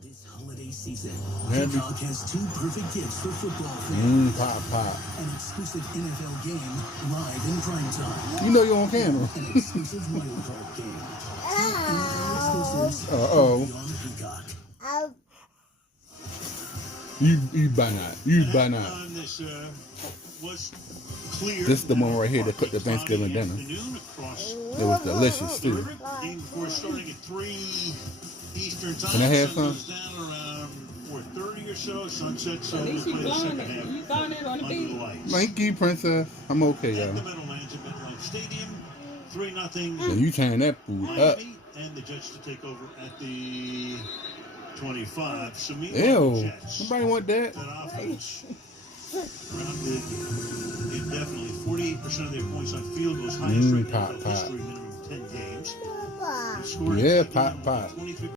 This holiday season, Peacock has 2 perfect gifts for football fans. An exclusive NFL game live in prime time. You know you're on camera. An exclusive wild card game. 2 NFL exclusives on Peacock. You better not. You better not. This is the one right here that cooked the Thanksgiving dinner. It was delicious too. Game before starting at 3 Eastern time. Can I have some? Goes down around 4:30 or so. Sunset, so we'll play the second half under the lights. Thank you, Princess. I'm okay, At y'all. the Meadowlands at MetLife Stadium, 3-0. And you turn that food up. Miami and the Jets to take over at the 25. Samir Ew. Jets. Nobody want that. That offense grounded indefinitely. 48% of their points on field goals, highest rate in NFL history, minimum 10 games. They scored Yeah, expecting pop. 23